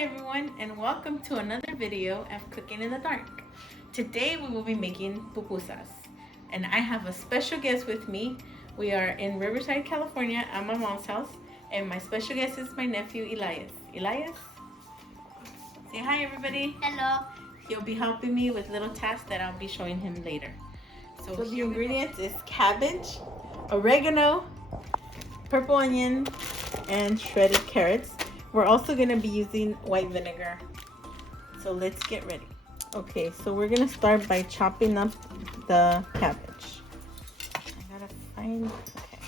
everyone, and welcome to another video of Cooking in the Dark. Today we will be making pupusas, and I have a special guest with me. We are in Riverside, California at my mom's house, and my special guest is my nephew Elias. Elias, say hi everybody. Hello. He'll be helping me with little tasks that I'll be showing him later. So the ingredients is cabbage, oregano, purple onion, and shredded carrots. We're also going to be using white vinegar. So let's get ready. Okay, so we're going to start by chopping up the cabbage. I gotta find, okay.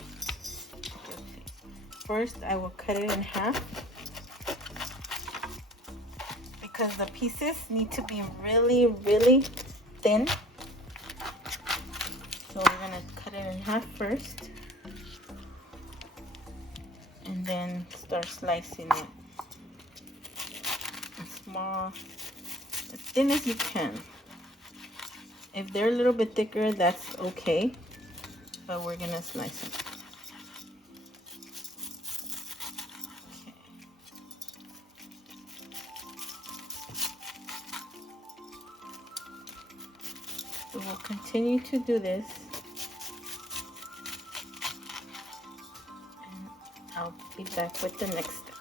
First, I will cut it in half because the pieces need to be really, really thin. So we're going to cut it in half first. And then start slicing it small, as thin as you can. If they're a little bit thicker, that's okay, but we're gonna slice them. Okay. So we'll continue to do this. I'll be back with the next step.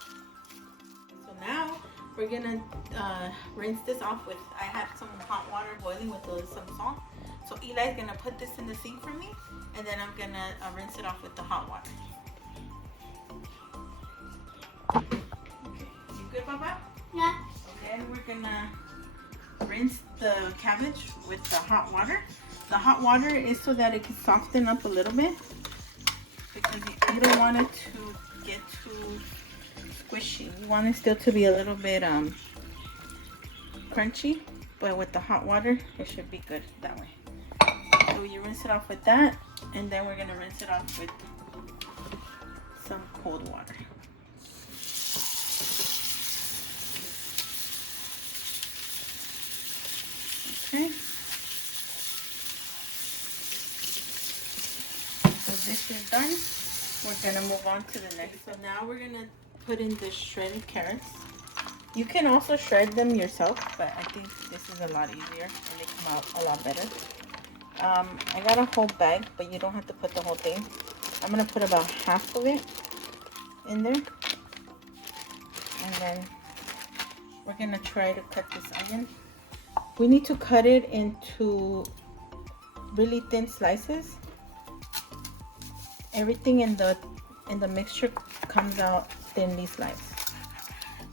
So now we're gonna rinse this off with, I have some hot water boiling with some salt. So Eli's gonna put this in the sink for me, and then I'm gonna rinse it off with the hot water. Okay, you good, Papa? Yeah. Okay, we're gonna rinse the cabbage with the hot water. The hot water is so that it can soften up a little bit, because you don't want it to get too squishy. You want it still to be a little bit crunchy, but with the hot water it should be good that way. So you rinse it off with that, and then we're gonna rinse it off with some cold water. Okay. So this is done. We're gonna move on to the next. So now we're gonna put in the shredded carrots. You can also shred them yourself, but I think this is a lot easier and they come out a lot better. I got a whole bag, but you don't have to put the whole thing. I'm gonna put about half of it in there, and then we're gonna try to cut this onion. We need to cut it into really thin slices. Everything in the mixture comes out thinly sliced.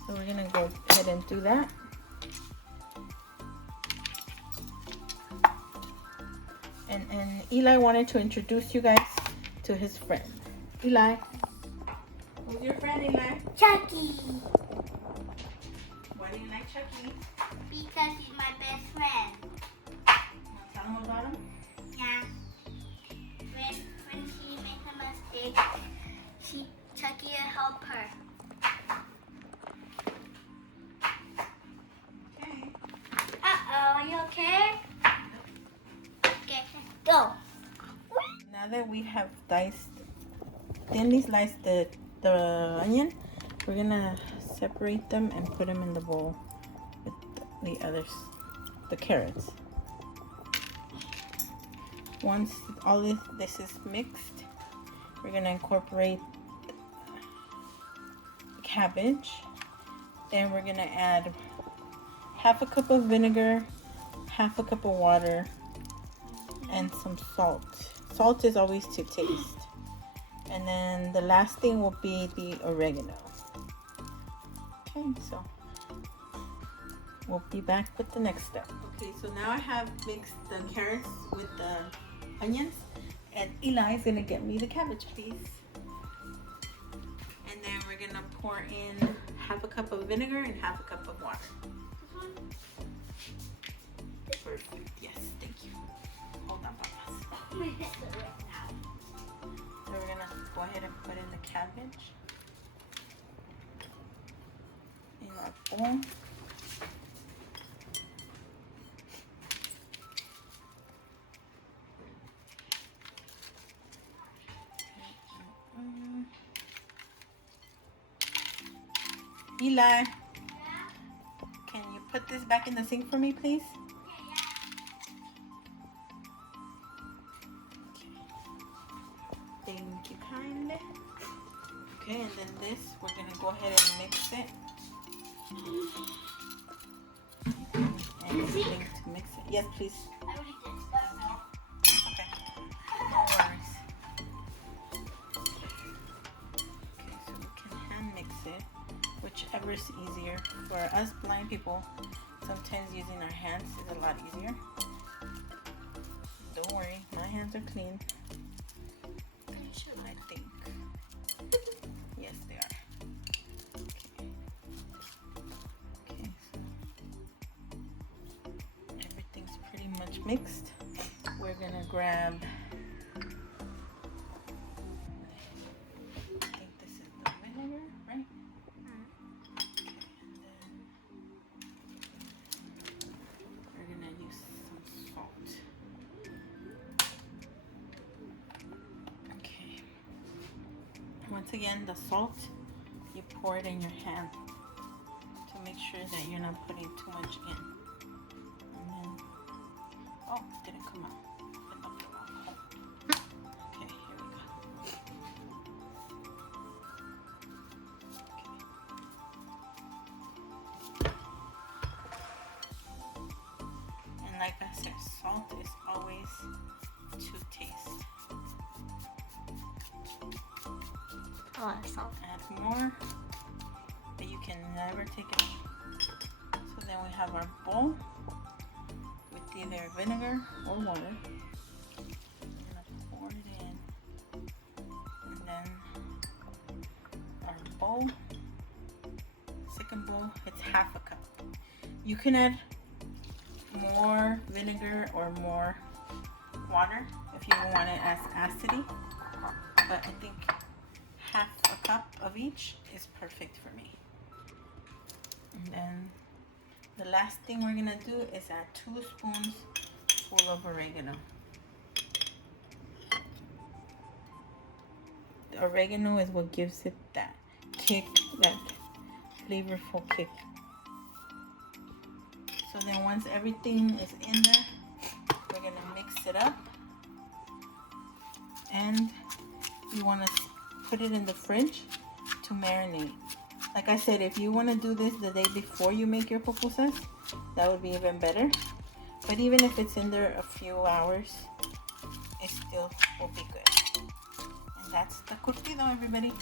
So we're gonna go ahead and do that. And Eli wanted to introduce you guys to his friend. Eli. Who's your friend, Eli? Chucky. Why do you like Chucky? Because he's my best friend. Wanna tell him about him? Yeah. When she makes a mistake, Chucky will help her. Okay. Uh-oh, are you okay? Okay, go. Now that we have thinly sliced the onion, we're gonna separate them and put them in the bowl with the carrots. Once all this is mixed, we're gonna incorporate the cabbage. Then we're gonna add half a cup of vinegar, half a cup of water, and some salt. Salt is always to taste. And then the last thing will be the oregano. Okay, so we'll be back with the next step. Okay, so now I have mixed the carrots with the onions, and Eli is gonna get me the cabbage, please. And then we're gonna pour in half a cup of vinegar and half a cup of water. Perfect. Yes, thank you. Hold on, Papas. So we're gonna go ahead and put in the cabbage in our bowl. Eli, put this back in the sink for me, please? Thank you kindly. Okay, and then this, we're gonna go ahead and mix it. Everything to mix it. Yes, please. I already did that. Okay, no worries. Okay, so we can hand mix it, whichever is easier. For us blind people, sometimes using our hands is a lot easier. Don't worry, my hands are clean. I think. Yes, they are. Okay, so everything's pretty much mixed. We're gonna grab, I think this is the vinegar, right? Okay, and then we're gonna use some salt. Okay. Once again, the salt, you pour it in your hand to make sure that you're not putting too much in. And then, oh, it didn't come out. Opened up the wrong hole. Okay, here we go. Okay. And like I said, salt is always to taste. A lot of salt. Add more, but you can never take it out. So then we have our bowl with either vinegar or water. We're gonna pour it in, and then our bowl, second bowl, it's half a cup. You can add more vinegar or more water if you want it as acidy, but I think half a cup of each is perfect for me. And then the last thing we're gonna do is add 2 spoons full of oregano. The oregano is what gives it that kick, that flavorful kick. So then once everything is in there, we're gonna mix it up, and you wanna put it in the fridge to marinate. Like I said, if you want to do this the day before you make your pupusas, that would be even better. But even if it's in there a few hours, it still will be good. And that's the curtido, everybody.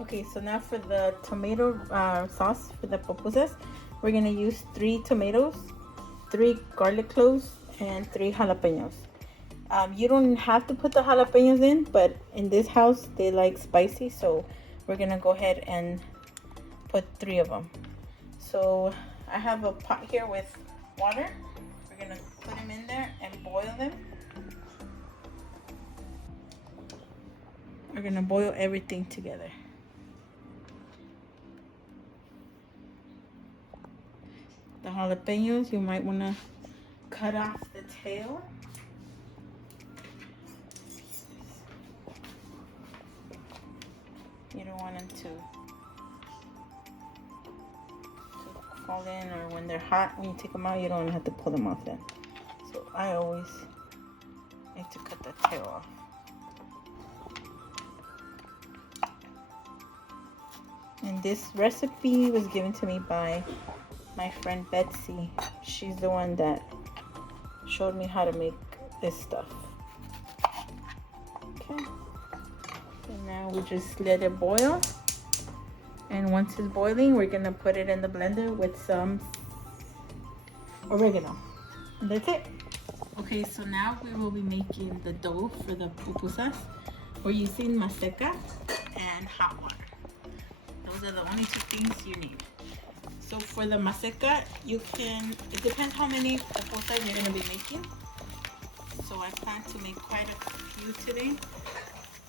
Okay, so now for the tomato sauce for the pupusas, we're gonna use 3 tomatoes, 3 garlic cloves, and 3 jalapenos. You don't have to put the jalapenos in, but in this house they like spicy, so we're gonna go ahead and put 3 of them. So I have a pot here with water. We're gonna put them in there and boil them. We're gonna boil everything together. The jalapenos, you might wanna cut off the tail. You don't want them to fall in, or when they're hot, when you take them out, you don't have to pull them off then. So I always like to cut the tail off. And this recipe was given to me by my friend Betsy. She's the one that showed me how to make this stuff. Okay. And now we just let it boil. And once it's boiling, we're gonna put it in the blender with some oregano. And that's it. Okay, so now we will be making the dough for the pupusas. We're using maseca and hot water. Those are the only 2 things you need. So for the maseca, it depends how many pupusas you're gonna be making. So I plan to make quite a few today.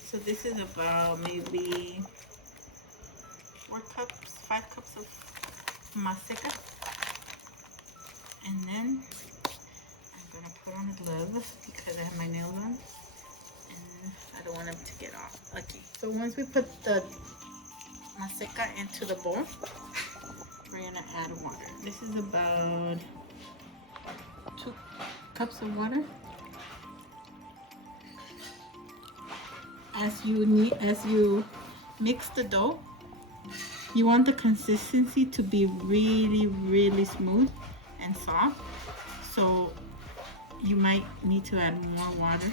So this is about maybe 4 cups, 5 cups of maseca. And then I'm gonna put on a glove because I have my nails on and I don't want them to get off. Okay, so once we put the maseca into the bowl, we're gonna gonna add water. This is about 2 cups of water. As you mix the dough, you want the consistency to be really smooth and soft. So you might need to add more water.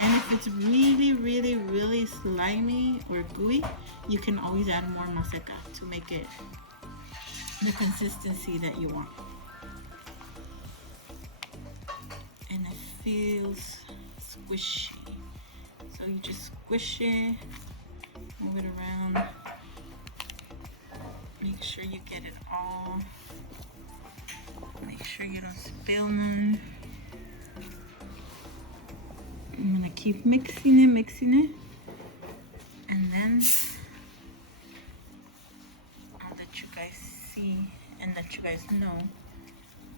And if it's really slimy or gooey, you can always add more maseca to make it the consistency that you want. And it feels squishy. So you just squish it, move it around. Make sure you get it all. Make sure you don't spill none. I'm gonna keep mixing it, and then I'll let you guys see and let you guys know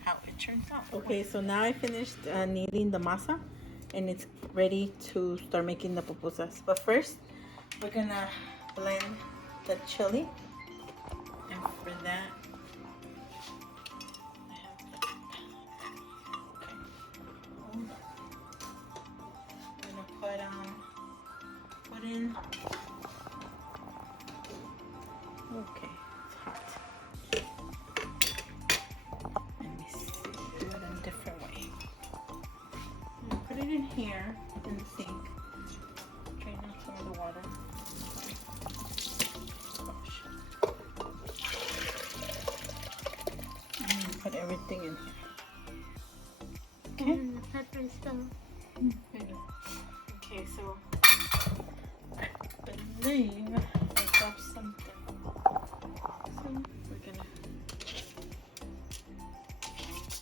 how it turns out. Okay, so now I finished kneading the masa, and it's ready to start making the pupusas. But first, we're gonna blend the chili, and for that, put in. Okay, it's hot. Let me see, do it in a different way. I'm gonna put it in here in the sink. Drain out some of the water. And then put everything in here. Okay. And the pepper stuff. Okay, so I believe I dropped something. So we're gonna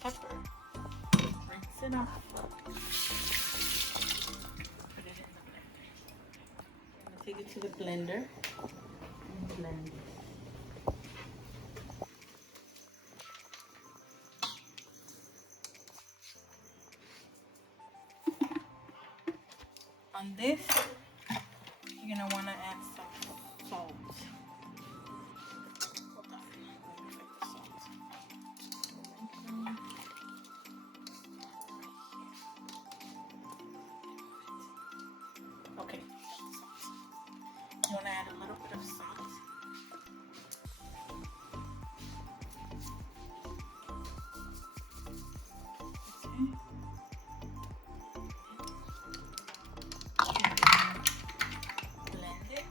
pepper, rinse it off, put it in the blender. I'm gonna take it to the blender and blend it. On this, you're gonna wanna add some salt. Hold on, let me check the salt. Okay, you wanna add a little bit of salt. Blend it.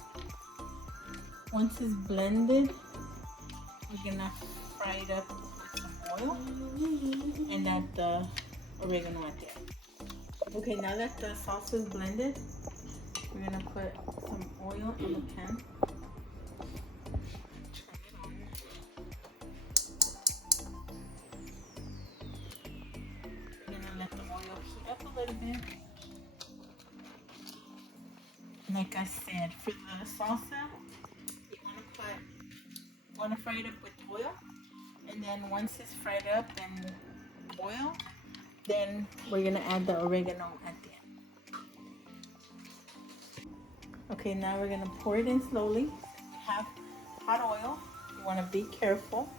Once it's blended, we're gonna fry it up with some oil and add the oregano at the end. Okay, now that the salsa is blended, we're gonna put some oil in the pan. Turn it on. We're gonna let the oil heat up a little bit. Like I said, for the salsa, you wanna fry it up with oil, and then once it's fried up and oil, then we're gonna add the oregano at the end. Okay, now we're gonna pour it in slowly. Have hot oil. You wanna be careful.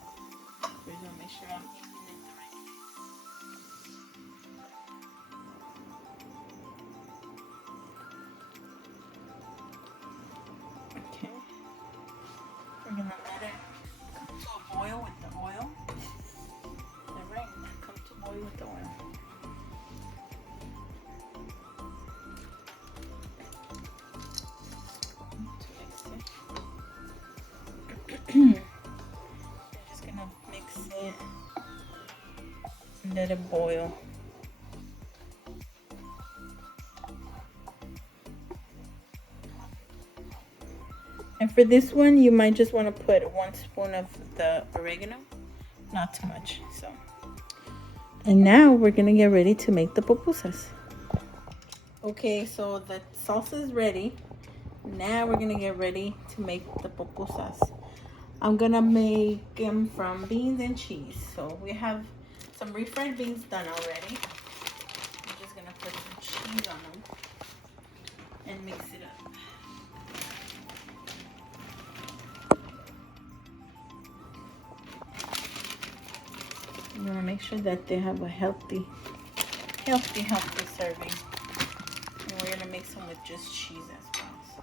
We're gonna make sure I'm heating it the right way. Okay. We're gonna let it come to a boil with the oil. Alright, come to boil with the oil. You're just gonna mix it and let it boil. And for this one, you might just want to put 1 spoon of the oregano, not too much. So, and now we're gonna get ready to make the pupusas. Okay, so the salsa is ready. Now we're gonna get ready to make the pupusas. I'm gonna make them from beans and cheese. So we have some refried beans done already. I'm just gonna put some cheese on them and mix it up. You want to make sure that they have a healthy serving. And we're gonna make some with just cheese as well. So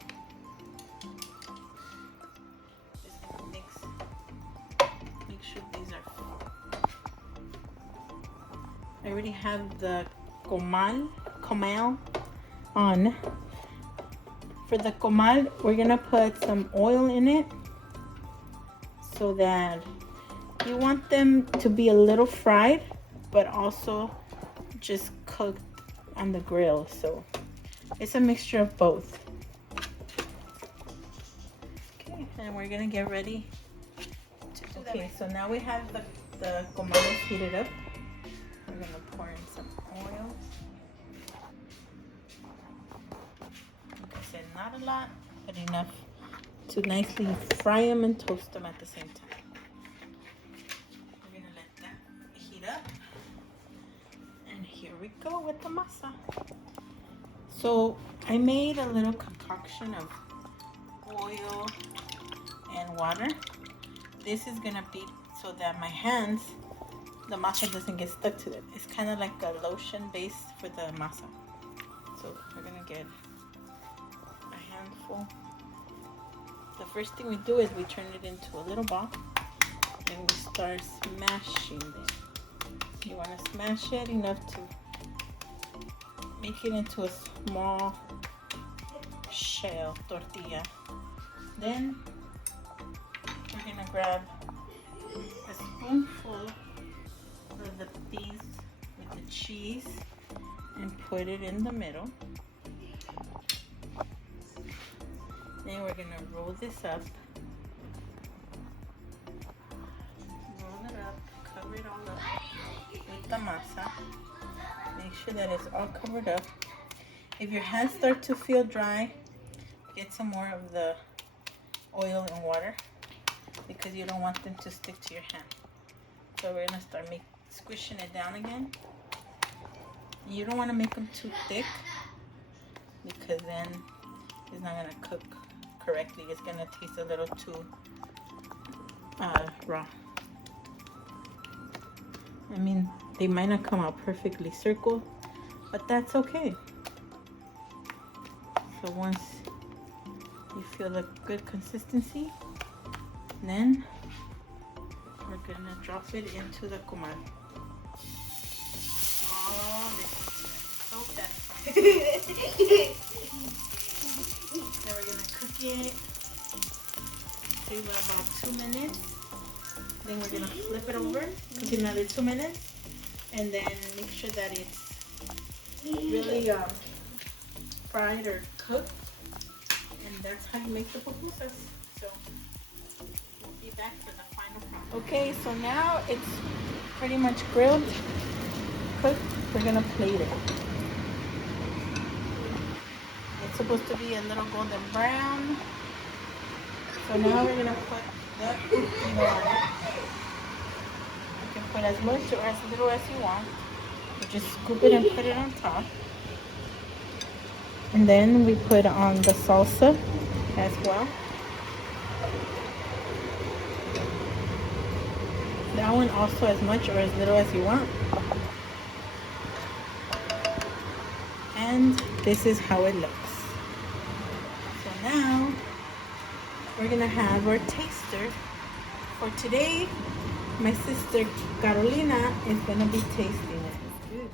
just gonna make sure these are full. I already have the comal on. For the comal, we're gonna put some oil in it so that you want them to be a little fried, but also just cooked on the grill. So it's a mixture of both. Okay, and we're gonna get ready to do that. Okay, so now we have the comales heated up. We're gonna pour in some oil. Like I said, not a lot, but enough to nicely fry them and toast them at the same time. We're gonna let that heat up. And here we go with the masa. So I made a little concoction of oil and water. This is gonna be so that my hands, the masa doesn't get stuck to it. It's kind of like a lotion base for the masa. So we're gonna get a handful. The first thing we do is we turn it into a little ball and we start smashing it. You want to smash it enough to make it into a small shell tortilla. Then we're gonna grab a spoonful of the piece with the cheese and put it in the middle. Then we're gonna roll this up. Roll it up, cover it all up with the masa. Make sure that it's all covered up. If your hands start to feel dry, get some more of the oil and water because you don't want them to stick to your hand. So we're gonna start squishing it down again. You don't want to make them too thick because then it's not gonna cook correctly. It's gonna taste a little too raw. I mean, they might not come out perfectly circle, but that's okay. So once you feel a good consistency, then we're gonna drop it into the comal. Oh, this is so fast. Then we're gonna cook it for about 2 minutes. Then we're gonna flip it over, cook it another 2 minutes, and then make sure that it's really fried or cooked. And that's how you make the pupusas. So we'll be back for the final process. Okay, so now it's pretty much grilled, cooked. We're gonna plate it. It's supposed to be a little golden brown. So now we're gonna put the curtido on it. You can put as much or as little as you want. You just scoop it and put it on top. And then we put on the salsa as well. That one also as much or as little as you want. And this is how it looks. So now we're gonna have our taster. For today, my sister Carolina is gonna be tasting it.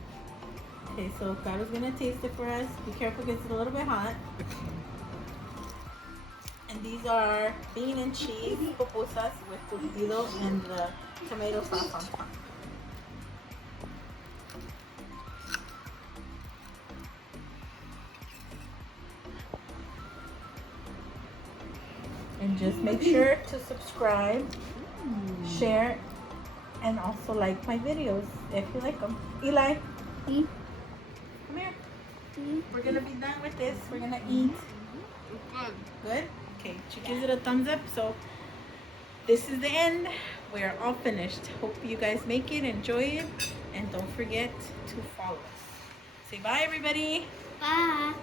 Okay, so Caro's gonna taste it for us. Be careful because it's a little bit hot. And these are bean and cheese pupusas with curtido and the tomato sauce on top. And just make sure to subscribe, share, and also like my videos if you like them. Eli, come here. We're gonna be done with this. We're gonna eat. Good? Okay, she gives it a thumbs up. So this is the end. We are all finished. Hope you guys make it, enjoy it, and don't forget to follow us. Say bye, everybody. Bye.